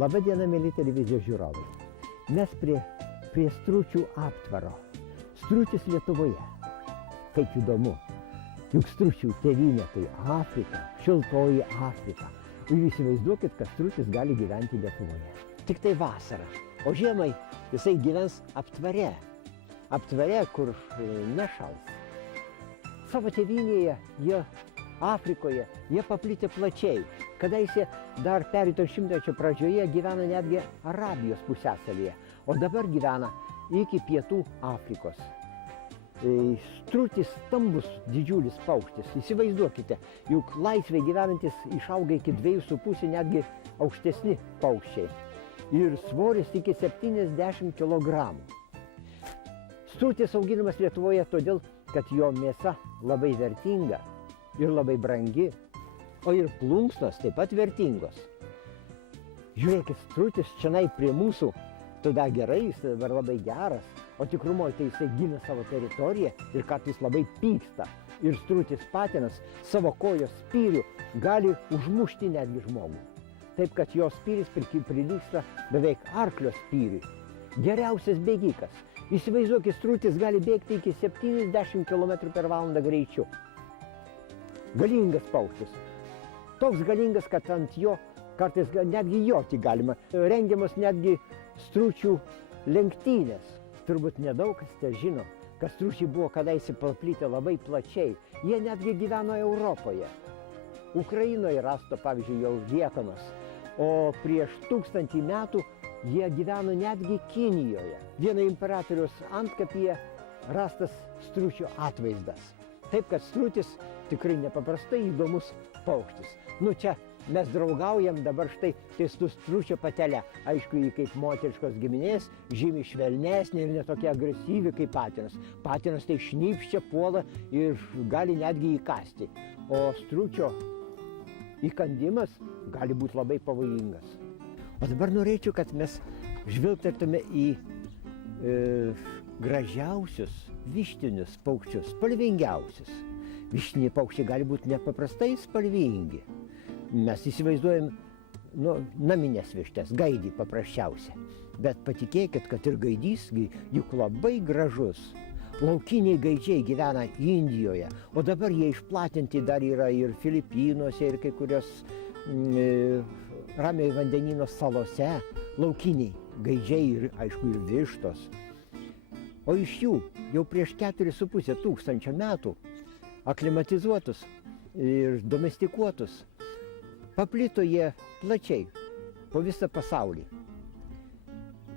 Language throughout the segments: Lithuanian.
Labadiena, mėly televizijos žiūrovai. Mes prie stručių aptvaro. Strutis Lietuvoje. Kaip įdomu. Juk stručių tėvynė tai Afrika, šiltoji Afrika. Ir įsivaizduokit, kad strutis gali gyventi Lietuvoje. Tik tai vasarą. O žiemai jisai gyvens aptvare. Aptvare, kur nešals. Savo tėvynėje, jie Afrikoje, jie paplitę plačiai. Kadaise dar pereito šimtmečio pradžioje gyvena netgi Arabijos pusiasalyje, o dabar gyvena iki pietų Afrikos. Strutis stambus didžiulis paukštis. Įsivaizduokite, juk laisvėje gyvenantis išauga iki 2,5 netgi aukštesni paukščiai. Ir svoris iki 70 kg. Strutis auginamas Lietuvoje todėl, kad jo mėsa labai vertinga ir labai brangi, o ir plunksnos taip pat vertingos. Žiūrėkit, strutis čionai prie mūsų, tada gerai, jis dabar labai geras, o tikrumoje tai jisai gina savo teritoriją ir kartais labai pyksta. Ir strutis patinas savo kojos spyrių gali užmušti netgi žmogų. Taip, kad jo spyris prilygsta beveik arklio spyriui. Geriausias bėgikas. Įsivaizduokit, strutis gali bėgti iki 70 km/h greičiu. Galingas paukštis. Toks galingas, kad ant jo kartais netgi joti galima. Rengiamas netgi stručių lenktynės. Turbūt nedaug kas te žino, kad stručiai buvo kadaise paplitę labai plačiai. Jie netgi gyveno Europoje. Ukrainoje rasta, pavyzdžiui, jau liekanos. O prieš 1000 metų jie gyveno netgi Kinijoje. Vieno imperatoriaus antkapyje rastas stručio atvaizdas. Taip, kad strutis tikrai nepaprastai įdomus paukštis. Nu čia mes draugaujam dabar štai su stručio patelė. Aišku, jį kaip moteriškos giminės, žymiai švelnesnė ir netokia agresyvi kaip patinas. Patinas tai šnypščia, puola ir gali netgi įkąsti. O stručio įkandimas gali būti labai pavojingas. O dabar norėčiau, kad mes žvilgteltume į gražiausius vištinius paukščius, spalvingiausius. Vištiniai paukščiai gali būti nepaprastai spalvingi. Mes įsivaizduojam naminės vištes, gaidį paprasčiausia. Bet patikėkit, kad ir gaidys juk labai gražus. Laukiniai gaidžiai gyvena Indijoje, o dabar jie išplatinti dar yra ir Filipinuose, ir kai kurios Ramiojo vandenyno salose. Laukiniai gaidžiai ir, aišku, ir vištos. O iš jų jau prieš 4,5 tūkstančio metų aklimatizuotus ir domestikuotus paplito jie plačiai po visą pasaulį.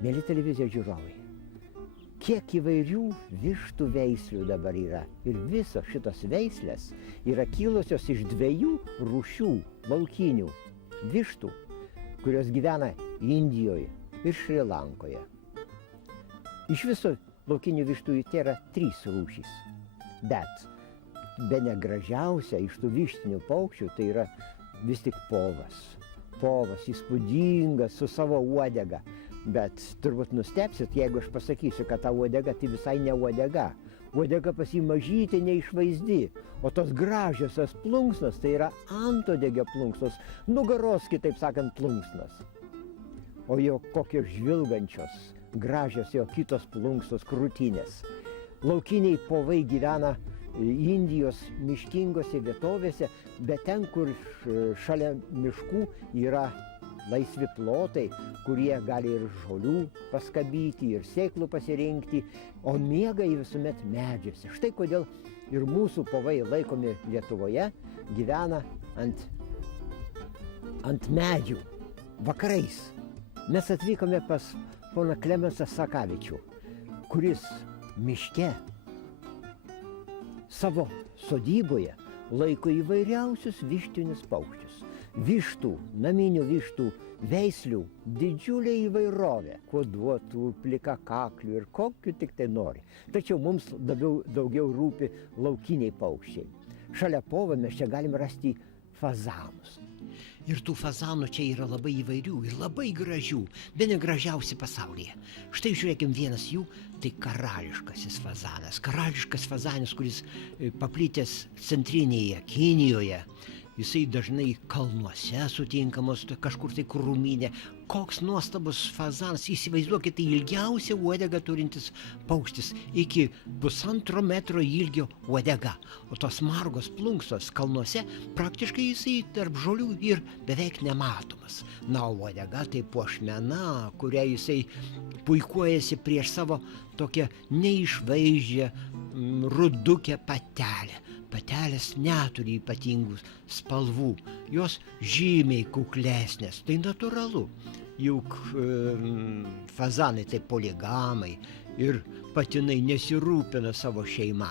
Mėly televizijos žiūrovai, kiek įvairių vištų veislių dabar yra. Ir visos šitos veislės yra kilusios iš 2 rūšių laukinių vištų, kurios gyvena Indijoje ir Šri Lankoje. Iš viso laukinių vištų tai yra 3 rūšys. Bet bene gražiausia iš tų vištinių paukščių tai yra vis tik povas. Povas įspūdingas su savo uodega. Bet turbūt nustebsit, jeigu aš pasakysiu, kad ta uodega tai visai ne uodega. Uodega pas jį mažytė, neišvaizdi. O tos gražiosios plunksnos tai yra antodegio plunksnos, nugaros, kitaip sakant, plunksnos. O jo kokios žvilgančios, gražios jo kitos plunksnos krūtinės. Laukiniai povai gyvena Indijos miškingose vietovėse, bet ten, kur šalia miškų yra laisvi plotai, kurie gali ir žolių paskabyti, ir sėklų pasirinkti, o miega jie visuomet medžiuose. Štai kodėl ir mūsų povai laikomi Lietuvoje gyvena ant medžių vakarais. Mes atvykome pas poną Klemensą Sakavičių, kuris miške savo sodyboje laiko įvairiausius vištinius paukščius. Vištų, naminių vištų veislių didžiulė įvairovė, kuoduotų, plikakaklių ir kokių tik tai nori. Tačiau mums daugiau rūpi laukiniai paukščiai. Šalia povo mes čia galime rasti fazanus. Ir tų fazanų čia yra labai įvairių ir labai gražių, bene gražiausi pasaulyje. Štai žiūrėkim, vienas jų tai karališkasis fazanas. Karališkas fazanis, kuris paplitęs centrinėje Kinijoje. jisai dažnai kalnuose sutinkamas, kažkur tai krūmynė. Koks nuostabus fazanas, įsivaizduokite, ilgiausią uodegą turintis paukštis, iki 1,5 metro ilgio uodega. O tos margos plunkstos kalnuose praktiškai jisai tarp žolių ir beveik nematomas. Na, uodega tai puošmena, kurią jisai puikuojasi prieš savo tokią neišvaizdžią rudukę patelę. Patelės neturi ypatingų spalvų, jos žymiai kuklesnės, tai natūralu, juk fazanai tai poligamai ir patinai nesirūpina savo šeima.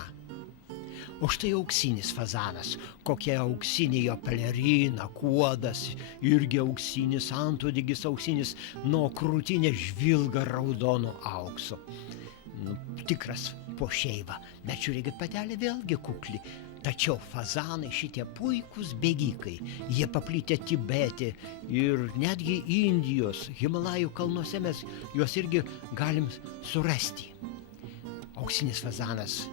O štai auksinis fazanas, kokia auksinė jo pelerina, kuodas, irgi auksinis, antodygis auksinis, nuo krūtinės žvilga raudonu auksu. Tikras po šeivą, bet žiūrėkit, patelė vėlgi kukli. Tačiau fazanai šitie puikūs bėgikai, jie paplitę Tibete ir netgi Indijos, Himalajų kalnuose mes juos irgi galim surasti. Auksinis fazanas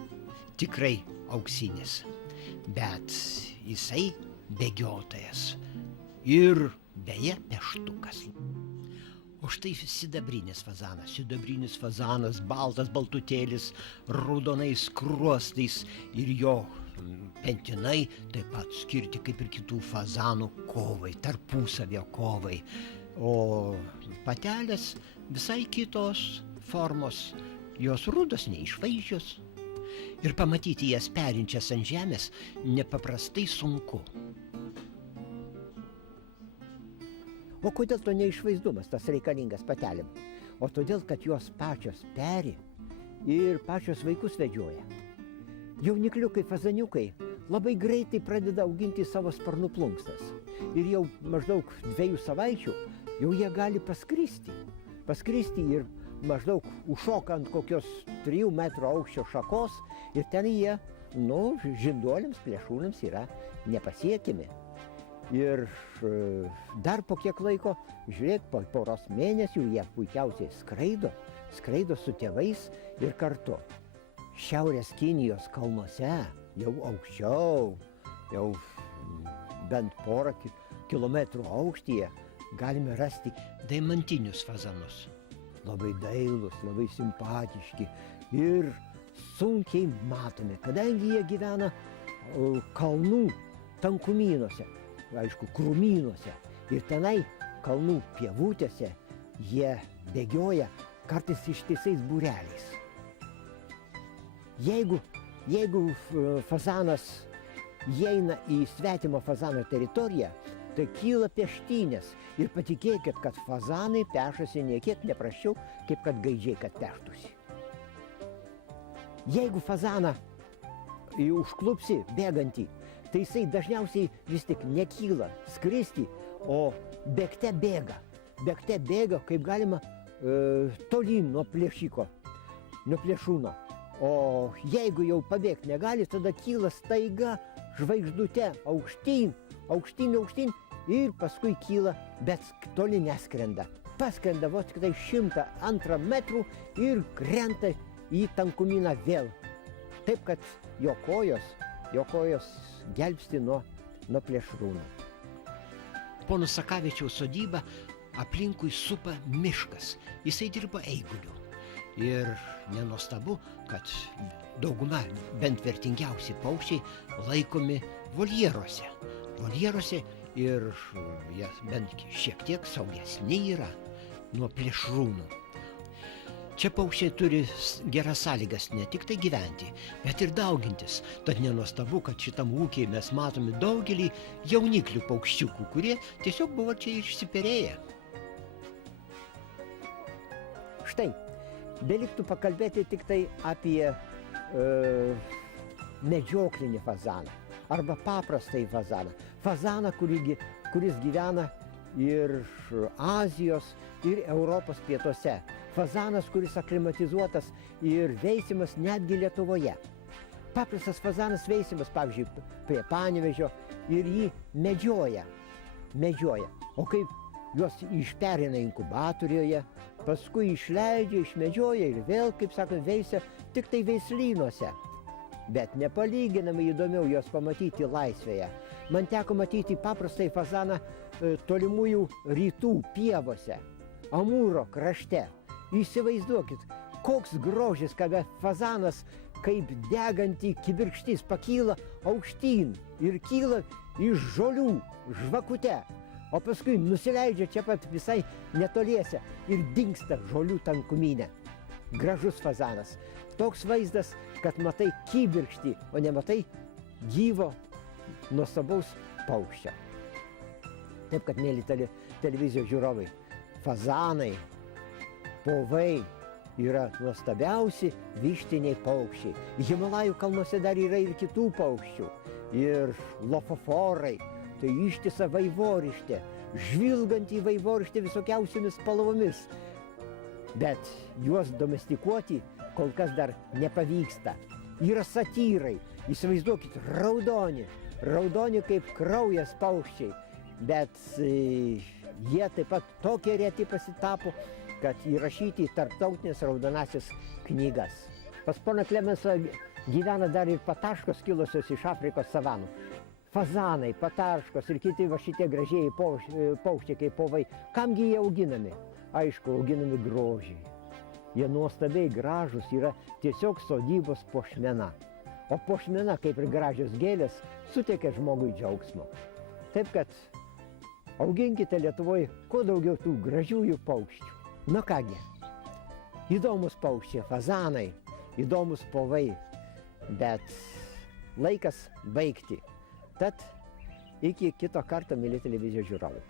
tikrai auksinis, bet jisai bėgiotojas ir beje peštukas. O štai sidabrinis fazanas, baltas baltutėlis, raudonais skruostais ir jo pentinai taip pat skirti kaip ir kitų fazanų kovai, tarpusavio kovai. O patelės visai kitos formos, jos rudos neišvaizdžios. Ir pamatyti jas perinčias ant žemės nepaprastai sunku. O kodėl to neišvaizdumas tas reikalingas patelėm? O todėl, kad jos pačios peri ir pačios vaikus vedžioja. Jaunikliukai, fazaniukai labai greitai pradeda auginti savo sparnų plunksnas. Ir jau maždaug 2 savaičių jau jie gali paskristi. Paskristi ir maždaug užšoka ant kokios 3 metrų aukščio šakos ir ten jie, žinduoliams, plėšrūnams yra nepasiekiami. Ir dar po kiek laiko, žiūrėk, po poros mėnesių jie puikiausiai skraido su tėvais ir kartu. Šiaurės Kinijos kalnuose, jau aukščiau, jau bent porą kilometrų aukštyje, galime rasti deimantinius fazanus. Labai dailūs, labai simpatiški ir sunkiai matomi, kadangi jie gyvena kalnų tankumynuose, aišku, krūmynuose. Ir tenai kalnų pievutėse jie bėgioja kartais ištisais būreliais. Jeigu fazanas įeina į svetimo fazano teritoriją, tai kyla peštynės. Ir patikėkit, kad fazanai pešasi ne kiek neprasčiau, kaip kad gaidžiai, kad peštųsi. Jeigu fazaną užklupsi bėgantį, tai jisai dažniausiai vis tik nekyla skristi, o bėgte bėga. Bėgte bėga, kaip galima, tolyn nuo plėšiko, nuo plėšrūno. O jeigu jau pabėgti negali, tada kyla staiga žvaigždute aukštyn ir paskui kyla, bet toli neskrenda. Paskrenda vos tik tai 102 metrų ir krenta į tankumyną vėl. Taip, kad jo kojos gelbsti nuo plėšrūnų. Pono Sakavičiaus sodyba aplinkui supa miškas. Jisai dirba eiguliu. Ir nenuostabu, kad dauguma, bent vertingiausi paukščiai, laikomi voljeruose. Voljeruose ir jie bent šiek tiek saugesni yra nuo plėšrūnų. Čia paukščiai turi geras sąlygas ne tik tai gyventi, bet ir daugintis. Tad nenuostabu, kad šitam ūkiai mes matome daugelį jauniklių paukščiukų, kurie tiesiog buvo čia išsiperėję. Štai, beliktų pakalbėti tik tai apie medžioklinį fazaną arba paprastąjį fazaną. Fazaną, kuris gyvena ir Azijos, ir Europos pietuose. Fazanas, kuris aklimatizuotas ir veisimas netgi Lietuvoje. Paprastas fazanas veisimas, pavyzdžiui, prie Panevėžio ir jį medžioja. O kaip juos išperina inkubatorijoje, paskui išleidžia, išmedžioja ir vėl, kaip sakant, veisia tik tai veislynuose. bet nepalyginamai įdomiau juos pamatyti laisvėje. Man teko matyti paprastai fazaną tolimųjų rytų pievose, Amūro krašte. Įsivaizduokit, koks grožis, kada fazanas kaip deganti kibirkštis pakyla aukštyn ir kyla iš žolių žvakute, o paskui nusileidžia čia pat visai netoliese ir dingsta žolių tankumynė. Gražus fazanas. Toks vaizdas, kad matai kibirkštį, o nematai gyvo, nuostabaus paukščio. Taip kad, mėly televizijos žiūrovai, fazanai, povai yra nuostabiausi vištiniai paukščiai. Himalajų kalnuose dar yra ir kitų paukščių. Ir lofoforai, tai ištisa vaivorykštė, žvilganti į vaivorykštę visokiausiomis spalvomis. Bet juos domestikuoti kol kas dar nepavyksta. Yra satyrai, įsivaizduokit, raudoni kaip kraujas paukščiai. Bet jie taip pat tokie reti pasitapo, kad įrašyti į tarptautinės raudonąsias knygas. Pas poną Klemensą gyvena dar ir pataškos kilusios iš Afrikos savanų. Fazanai, pataškos ir kiti va šitie gražieji paukščiai kaip povai. Kamgi jie auginami? Aišku, auginami grožiai. Jie nuostabiai gražus, yra tiesiog sodybos puošmena. O puošmena, kaip ir gražios gėlės, suteikia žmogui džiaugsmo. Taip kad auginkite Lietuvoje kuo daugiau tų gražiųjų paukščių. Nu kągi, įdomus paukščiai, fazanai, įdomus povai, bet laikas baigti. Tad iki kito karto, mėly televizijos žiūrovai.